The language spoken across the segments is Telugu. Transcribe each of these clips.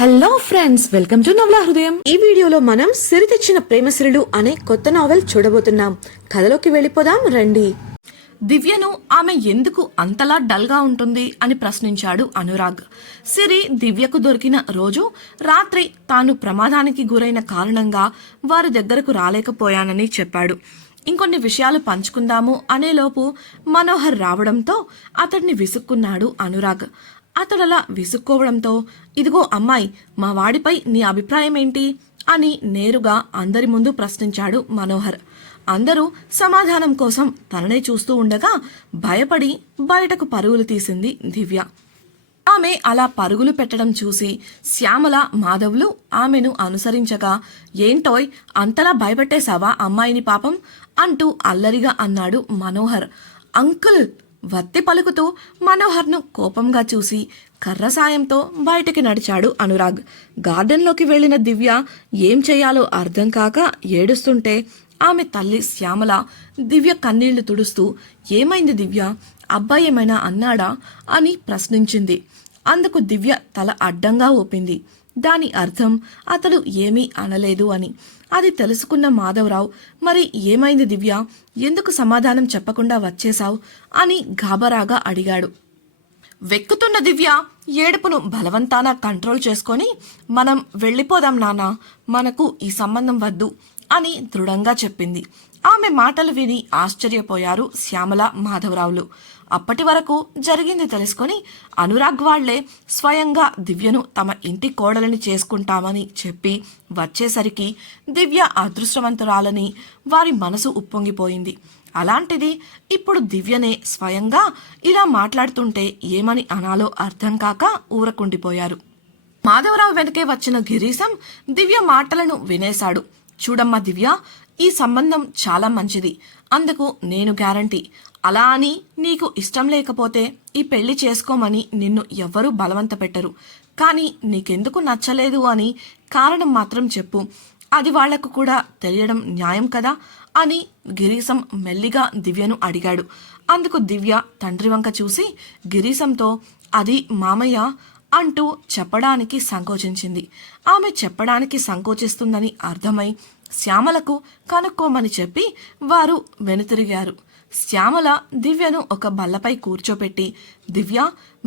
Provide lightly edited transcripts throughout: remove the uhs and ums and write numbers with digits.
హలో ఫ్రెండ్స్, వెల్కమ్ టు నవలా హృదయం. ఈ వీడియోలో మనం సిరి తెచ్చిన ప్రేమసిరులు అనే కొత్త నావెల్ చూడబోతున్నాం. కథలోకి వెళ్ళిపోదాం రండి. దివ్యను ఆమె ఎందుకు అంతలా డల్గా ఉంటుంది అని ప్రశ్నించాడు అనురాగ్. సిరి దివ్యకు దొరికిన రోజు రాత్రి తాను ప్రమాదానికి గురైన కారణంగా వారి దగ్గరకు రాలేకపోయానని చెప్పాడు. ఇంకొన్ని విషయాలు పంచుకుందాము అనేలోపు మనోహర్ రావడంతో అతడిని విసుక్కున్నాడు అనురాగ్. అతడలా విసుక్కోవడంతో, ఇదిగో అమ్మాయి, మా వాడిపై నీ అభిప్రాయం ఏంటి అని నేరుగా అందరి ముందు ప్రశ్నించాడు మనోహర్. అందరూ సమాధానం కోసం తననే చూస్తూ ఉండగా భయపడి బయటకు పరుగులు తీసింది దివ్య. ఆమె అలా పరుగులు పెట్టడం చూసి శ్యామల, మాధవ్లు ఆమెను అనుసరించగా, ఏంటోయ్ అంతలా భయపెట్టేశావా అమ్మాయిని పాపం అంటూ అల్లరిగా అన్నాడు మనోహర్. అంకుల్ వత్తి పలుకుతూ మనోహర్ను కోపంగా చూసి కర్ర సాయంతో బయటికి నడిచాడు అనురాగ్. గార్డెన్లోకి వెళ్లిన దివ్య ఏం చేయాలో అర్థం కాక ఏడుస్తుంటే ఆమె తల్లి శ్యామల దివ్య కన్నీళ్లు తుడుస్తూ, ఏమైంది దివ్య, అబ్బాయి ఏమైనా అన్నాడా అని ప్రశ్నించింది. అందుకు దివ్య తల అడ్డంగా ఊపింది. దాని అర్థం అతడు ఏమీ అనలేదు అని. అది తెలుసుకున్న మాధవరావు, మరి ఏమైంది దివ్య, ఎందుకు సమాధానం చెప్పకుండా వచ్చేశావు అని గాబరాగా అడిగాడు. వెక్కుతున్న దివ్య ఏడుపును బలవంతాన కంట్రోల్ చేసుకొని, మనం వెళ్ళిపోదాం నాన్నా, మనకు ఈ సంబంధం వద్దు అని దృఢంగా చెప్పింది. ఆమె మాటలు విని ఆశ్చర్యపోయారు శ్యామల, మాధవరావులు. అప్పటి వరకు జరిగింది తెలుసుకొని అనురాగ్ వాళ్లే స్వయంగా దివ్యను తమ ఇంటి కోడలని చేసుకుంటామని చెప్పి వచ్చేసరికి దివ్య అదృష్టవంతురాలని వారి మనసు ఉప్పొంగిపోయింది. అలాంటిది ఇప్పుడు దివ్యనే స్వయంగా ఇలా మాట్లాడుతుంటే ఏమని అనాలో అర్థం కాక ఊరకుండిపోయారు. మాధవరావు వెనకే వచ్చిన గిరీశం దివ్య మాటలను వినేశాడు. చూడమ్మా దివ్య, ఈ సంబంధం చాలా మంచిది, అందుకు నేను గ్యారంటీ. అలా అని నీకు ఇష్టం లేకపోతే ఈ పెళ్లి చేసుకోమని నిన్ను ఎవ్వరూ బలవంత పెట్టరు. కానీ నీకెందుకు నచ్చలేదు అని కారణం మాత్రం చెప్పు, అది వాళ్లకు కూడా తెలియడం న్యాయం కదా అని గిరీశం మెల్లిగా దివ్యను అడిగాడు. అందుకు దివ్య తండ్రి వంక చూసి గిరీశంతో, అది మామయ్య అంటూ చెప్పడానికి సంకోచించింది. ఆమె చెప్పడానికి సంకోచిస్తుందని అర్థమై శ్యామలకు కనుక్కోమని చెప్పి వారు వెనుతిరిగారు. శ్యామల దివ్యను ఒక బల్లపై కూర్చోపెట్టి, దివ్య,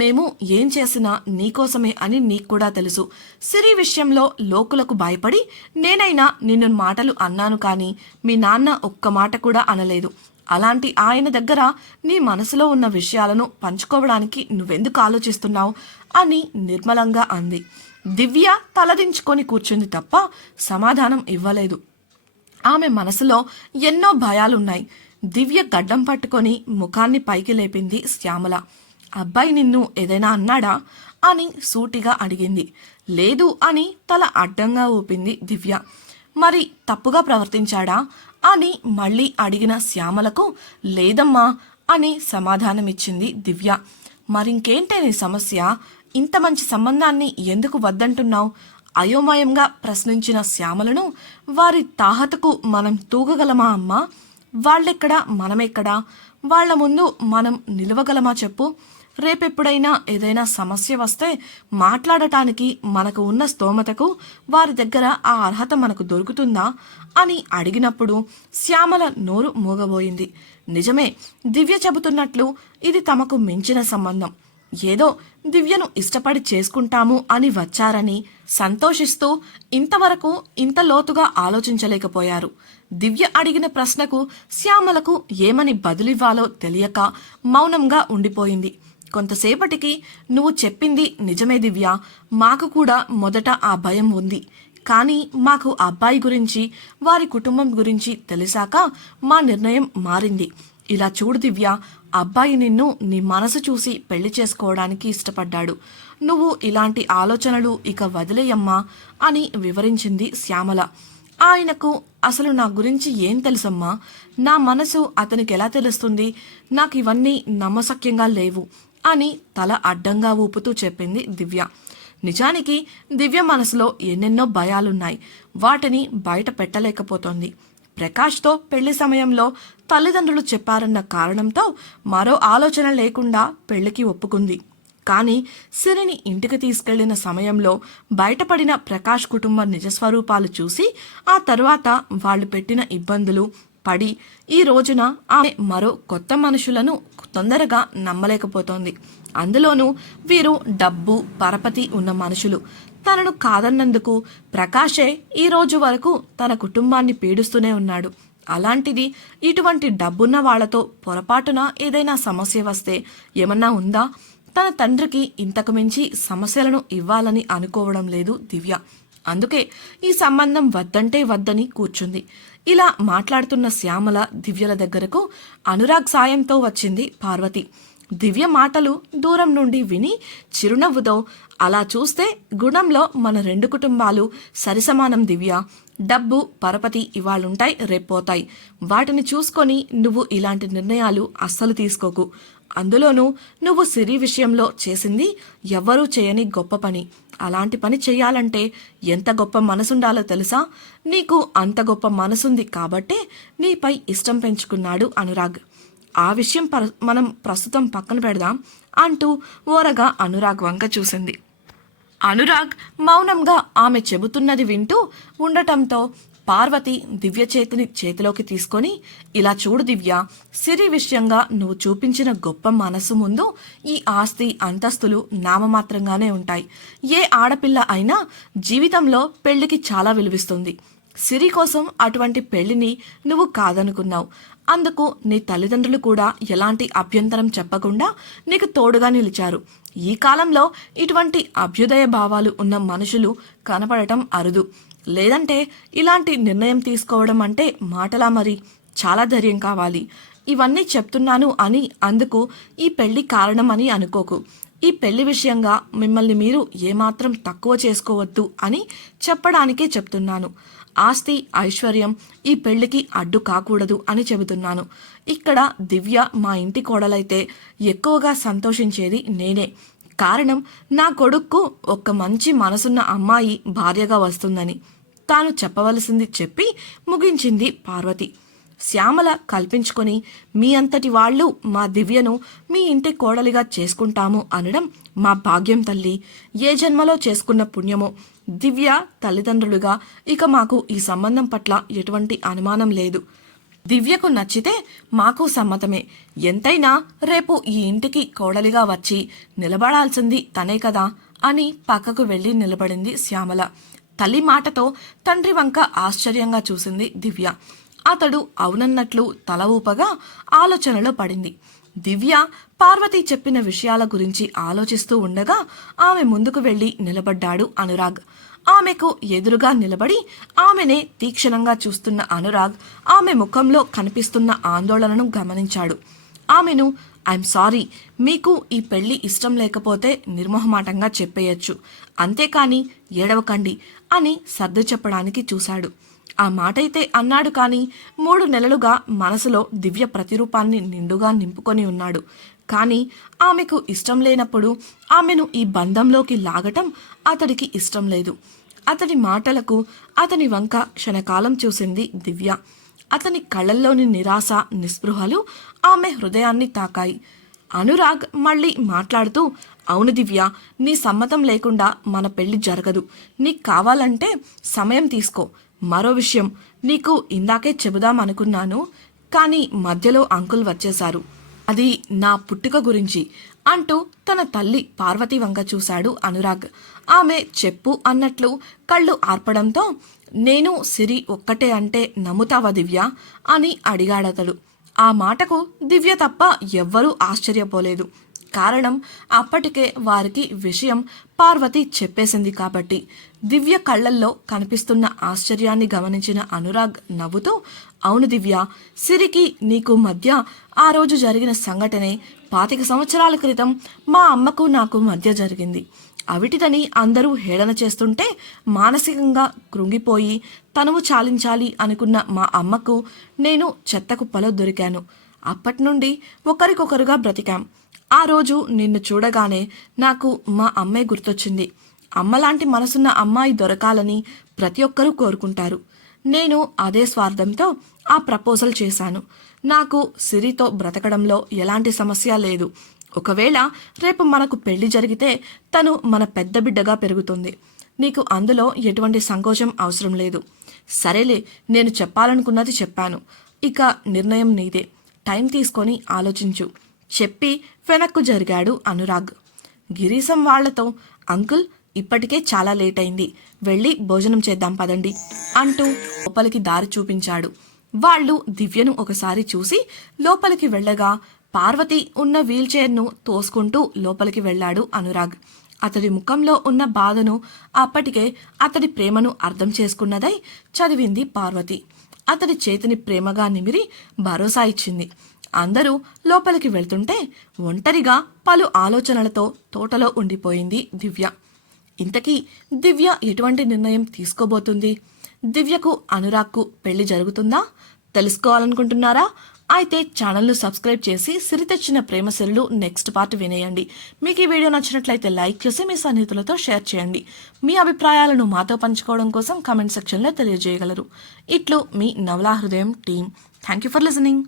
మేము ఏం చేసినా నీకోసమే అని నీకు కూడా తెలుసు. సిరి విషయంలో లోకులకు భయపడి నేనైనా నిన్ను మాటలు అన్నాను, కానీ మీ నాన్న ఒక్క మాట కూడా అనలేదు. అలాంటి ఆయన దగ్గర నీ మనసులో ఉన్న విషయాలను పంచుకోవడానికి నువ్వెందుకు ఆలోచిస్తున్నావు అని నిర్మలంగా అంది. దివ్య తలదించుకొని కూర్చుంది తప్ప సమాధానం ఇవ్వలేదు. ఆమె మనసులో ఎన్నో భయాలున్నాయి. దివ్య గడ్డం పట్టుకొని ముఖాన్ని పైకి లేపింది శ్యామల. అబ్బాయి నిన్ను ఏదైనా అన్నాడా అని సూటిగా అడిగింది. లేదు అని తల అడ్డంగా ఊపింది దివ్య. మరి తప్పుగా ప్రవర్తించాడా అని మళ్ళీ అడిగిన శ్యామలకు, లేదమ్మా అని సమాధానమిచ్చింది దివ్య. మరింకేంటే నీ సమస్య, ఇంత మంచి సంబంధాన్ని ఎందుకు వద్దంటున్నావు అయోమయంగా ప్రశ్నించిన శ్యామలను, వారి తాహతకు మనం తూగగలమా అమ్మా, వాళ్ళెక్కడా మనమెక్కడా, వాళ్ల ముందు మనం నిలవగలమా చెప్పు. రేపెప్పుడైనా ఏదైనా సమస్య వస్తే మాట్లాడటానికి మనకు ఉన్న స్తోమతకు వారి దగ్గర ఆ అర్హత మనకు దొరుకుతుందా అని అడిగినప్పుడు శ్యామల నోరు మూగబోయింది. నిజమే, దివ్య చెబుతున్నట్లు ఇది తమకు మించిన సంబంధం. ఏదో దివ్యను ఇష్టపడి చేసుకుంటాము అని వచ్చారని సంతోషిస్తూ ఇంతవరకు ఇంత లోతుగా ఆలోచించలేకపోయారు. దివ్య అడిగిన ప్రశ్నకు శ్యామలకు ఏమని బదులివ్వాలో తెలియక మౌనంగా ఉండిపోయింది. కొంతసేపటికి, నువ్వు చెప్పింది నిజమే దివ్య, మాకు కూడా మొదట ఆ భయం ఉంది. కానీ మాకు అబ్బాయి గురించి, వారి కుటుంబం గురించి తెలిసాక మా నిర్ణయం మారింది. ఇలా చూడు దివ్య, అబ్బాయి నిన్ను నీ మనసు చూసి పెళ్లి చేసుకోవడానికి ఇష్టపడ్డాడు. నువ్వు ఇలాంటి ఆలోచనలు ఇక వదిలేయమ్మా అని వివరించింది శ్యామల. ఆయనకు అసలు నా గురించి ఏం తెలుసమ్మా, నా మనసు అతనికి ఎలా తెలుస్తుంది, నాకు ఇవన్నీ నమ్మశక్యంగా లేవు అని తల అడ్డంగా ఊపుతూ చెప్పింది దివ్య. నిజానికి దివ్య మనసులో ఎన్నెన్నో భయాలున్నాయి. వాటిని బయట పెట్టలేకపోతోంది. ప్రకాష్తో పెళ్లి సమయంలో తల్లిదండ్రులు చెప్పారన్న కారణంతో మరో ఆలోచన లేకుండా పెళ్లికి ఒప్పుకుంది. కానీ సిరిని ఇంటికి తీసుకెళ్లిన సమయంలో బయటపడిన ప్రకాష్ కుటుంబ నిజస్వరూపాలు చూసి ఆ తరువాత వాళ్ళు పెట్టిన ఇబ్బందులు పడి ఈ రోజున ఆమె మరో కొత్త మనుషులను తొందరగా నమ్మలేకపోతోంది. అందులోనూ వీరు డబ్బు పరపతి ఉన్న మనుషులు. తనను కాదన్నందుకు ప్రకాషే ఈ రోజు వరకు తన కుటుంబాన్ని పీడిస్తూనే ఉన్నాడు. అలాంటిది ఇటువంటి డబ్బున్న వాళ్లతో పొరపాటున ఏదైనా సమస్య వస్తే ఏమన్నా ఉందా? తన తండ్రికి ఇంతకు మించి సమస్యలను ఇవ్వాలని అనుకోవడం లేదు దివ్య. అందుకే ఈ సంబంధం వద్దంటే వద్దని కూర్చుంది. ఇలా మాట్లాడుతున్న శ్యామల దివ్యల దగ్గరకు అనురాగ్ సాయంతో వచ్చింది పార్వతి. దివ్య మాటలు దూరం నుండి విని చిరునవ్వుతో, అలా చూస్తే గుణంలో మన రెండు కుటుంబాలు సరిసమానం దివ్య. డబ్బు పరపతి ఇవాళుంటాయి రేపోతాయి. వాటిని చూసుకొని నువ్వు ఇలాంటి నిర్ణయాలు అస్సలు తీసుకోకు. అందులోనూ నువ్వు సిరి విషయంలో చేసింది ఎవ్వరూ చేయని గొప్ప పని. అలాంటి పని చెయ్యాలంటే ఎంత గొప్ప మనసుండాలో తెలుసా? నీకు అంత గొప్ప మనసుంది కాబట్టే నీపై ఇష్టం పెంచుకున్నాడు అనురాగ్. ఆ విషయం మనం ప్రస్తుతం పక్కన పెడదాం అంటూ ఓరగా అనురాగ్ వంక చూసింది. అనురాగ్ మౌనంగా ఆమె చెబుతున్నది వింటూ ఉండటంతో పార్వతి దివ్య చేతిని చేతిలోకి తీసుకొని, ఇలా చూడు దివ్య, సిరి విషయంగా నువ్వు చూపించిన గొప్ప మనసు ముందు ఈ ఆస్తి అంతస్తులు నామమాత్రంగానే ఉంటాయి. ఏ ఆడపిల్ల అయినా జీవితంలో పెళ్లికి చాలా విలువిస్తుంది. సిరి కోసం అటువంటి పెళ్లిని నువ్వు కాదనుకున్నావు. అందుకు నీ తల్లిదండ్రులు కూడా ఎలాంటి అభ్యంతరం చెప్పకుండా నీకు తోడుగా నిలిచారు. ఈ కాలంలో ఇటువంటి అభ్యుదయ భావాలు ఉన్న మనుషులు కనపడటం అరుదు. లేదంటే ఇలాంటి నిర్ణయం తీసుకోవడం అంటే మాటలా? మరి చాలా ధైర్యం కావాలి. ఇవన్నీ చెప్తున్నాను అని అందుకు ఈ పెళ్లి కారణం అని అనుకోకు. ఈ పెళ్లి విషయంగా మిమ్మల్ని మీరు ఏమాత్రం తక్కువ చేసుకోవద్దు అని చెప్పడానికే చెప్తున్నాను. ఆస్తి ఐశ్వర్యం ఈ పెళ్లికి అడ్డు కాకూడదు అని చెబుతున్నాను. ఇక్కడ దివ్య మా ఇంటి కోడలైతే ఎక్కువగా సంతోషించేది నేనే. కారణం నా కొడుక్కు ఒక మంచి మనసున్న అమ్మాయి భార్యగా వస్తుందని. తాను చెప్పవలసింది చెప్పి ముగించింది పార్వతి. శ్యామల కల్పించుకొని, మీ అంతటి వాళ్ళు మా దివ్యను మీ ఇంటి కోడలిగా చేసుకుంటాము అనడం మా భాగ్యం తల్లి. ఏ జన్మలో చేసుకున్న పుణ్యమో. దివ్య తల్లిదండ్రులుగా ఇక మాకు ఈ సంబంధం పట్ల ఎటువంటి అనుమానం లేదు. దివ్యకు నచ్చితే మాకు సమ్మతమే. ఎంతైనా రేపు ఈ ఇంటికి కోడలిగా వచ్చి నిలబడాల్సింది తనే కదా అని పక్కకు వెళ్ళి నిలబడింది శ్యామల. తల్లి మాటతో తండ్రి వంక ఆశ్చర్యంగా చూసింది దివ్య. అతడు అవునన్నట్లు తల ఊపగా ఆలోచనలో పడింది. దివ్య పార్వతి చెప్పిన విషయాల గురించి ఆలోచిస్తూ ఉండగా ఆమె ముందుకు వెళ్లి నిలబడ్డాడు అనురాగ్. ఆమెకు ఎదురుగా నిలబడి ఆమెనే తీక్షణంగా చూస్తున్న అనురాగ్ ఆమె ముఖంలో కనిపిస్తున్న ఆందోళనను గమనించాడు. ఆమెను, ఐఎమ్ సారీ, మీకు ఈ పెళ్లి ఇష్టం లేకపోతే నిర్మోహమాటంగా చెప్పేయచ్చు, అంతేకాని ఏడవకండి అని సర్ది చెప్పడానికి చూశాడు. ఆ మాటైతే అన్నాడు కానీ 3 నెలలుగా మనసులో దివ్య ప్రతిరూపాన్ని నిండుగా నింపుకొని ఉన్నాడు. కానీ ఆమెకు ఇష్టం లేనప్పుడు ఆమెను ఈ బంధంలోకి లాగటం అతడికి ఇష్టం లేదు. అతడి మాటలకు అతని వంక క్షణకాలం చూసింది దివ్య. అతని కళ్ళల్లోని నిరాశ నిస్పృహలు ఆమె హృదయాన్ని తాకాయి. అనురాగ్ మళ్ళీ మాట్లాడుతూ, అవును దివ్య, నీ సమ్మతం లేకుండా మన పెళ్లి జరగదు. నీకు కావాలంటే సమయం తీసుకో. మరో విషయం నీకు ఇందాకే చెబుదామనుకున్నాను, కానీ మధ్యలో అంకుల్ వచ్చేశారు. అది నా పుట్టుక గురించి అంటూ తన తల్లి పార్వతి వంక చూశాడు అనురాగ్. ఆమె చెప్పు అన్నట్లు కళ్ళు ఆర్పడంతో, నేను సిరి ఒక్కటే అంటే నమ్ముతావా దివ్య అని అడిగాడతడు. ఆ మాటకు దివ్య తప్ప ఎవ్వరూ ఆశ్చర్యపోలేదు. కారణం అప్పటికే వారికి విషయం పార్వతి చెప్పేసింది కాబట్టి. దివ్య కళ్ళల్లో కనిపిస్తున్న ఆశ్చర్యాన్ని గమనించిన అనురాగ్ నవ్వుతూ, అవును దివ్య, సిరికి నీకు మధ్య ఆ రోజు జరిగిన సంఘటనే 25 సంవత్సరాల క్రితం మా అమ్మకు నాకు మధ్య జరిగింది. అవిటిదని అందరూ హేళన చేస్తుంటే మానసికంగా కృంగిపోయి తనువు చాలించాలి అనుకున్న మా అమ్మకు నేను చెత్తకుప్పలో దొరికాను. అప్పటినుండి ఒకరికొకరుగా బ్రతికాం. ఆ రోజు నిన్ను చూడగానే నాకు మా అమ్మే గుర్తొచ్చింది. అమ్మలాంటి మనసున్న అమ్మాయి దొరకాలని ప్రతి ఒక్కరూ కోరుకుంటారు. నేను అదే స్వార్థంతో ఆ ప్రపోజల్ చేశాను. నాకు సిరితో బ్రతకడంలో ఎలాంటి సమస్య లేదు. ఒకవేళ రేపు మనకు పెళ్లి జరిగితే తను మన పెద్ద బిడ్డగా పెరుగుతుంది. నీకు అందులో ఎటువంటి సంకోచం అవసరం లేదు. సరేలే, నేను చెప్పాలనుకున్నది చెప్పాను. ఇక నిర్ణయం నీదే. టైం తీసుకొని ఆలోచించు చెప్పి వెనక్కు జరిగాడు అనురాగ్. గిరీశం వాళ్లతో, అంకుల్ ఇప్పటికే చాలా లేట్ అయింది, వెళ్ళి భోజనం చేద్దాం పదండి అంటూ లోపలికి దారి చూపించాడు. వాళ్ళు దివ్యను ఒకసారి చూసి లోపలికి వెళ్ళగా పార్వతి ఉన్న వీల్ చైర్ను తోసుకుంటూ లోపలికి వెళ్ళాడు అనురాగ్. అతడి ముఖంలో ఉన్న బాధను, అప్పటికే అతడి ప్రేమను అర్థం చేసుకున్నదై చదివింది పార్వతి. అతడి చేతిని ప్రేమగా నిమిరి భరోసా ఇచ్చింది. అందరూ లోపలికి వెళ్తుంటే ఒంటరిగా పలు ఆలోచనలతో తోటలో ఉండిపోయింది దివ్య. ఇంతకీ దివ్య ఎటువంటి నిర్ణయం తీసుకోబోతుంది? దివ్యకు అనురాగ్కు పెళ్లి జరుగుతుందా? తెలుసుకోవాలనుకుంటున్నారా? అయితే ఛానల్ను సబ్స్క్రైబ్ చేసి సిరి తెచ్చిన ప్రేమ సిరులు నెక్స్ట్ పార్ట్ వినేయండి. మీకు ఈ వీడియో నచ్చినట్లయితే లైక్ చేసి మీ సన్నిహితులతో షేర్ చేయండి. మీ అభిప్రాయాలను మాతో పంచుకోవడం కోసం కామెంట్ సెక్షన్లో తెలియజేయగలరు. ఇట్లు మీ నవలా హృదయం team. Thank you for listening.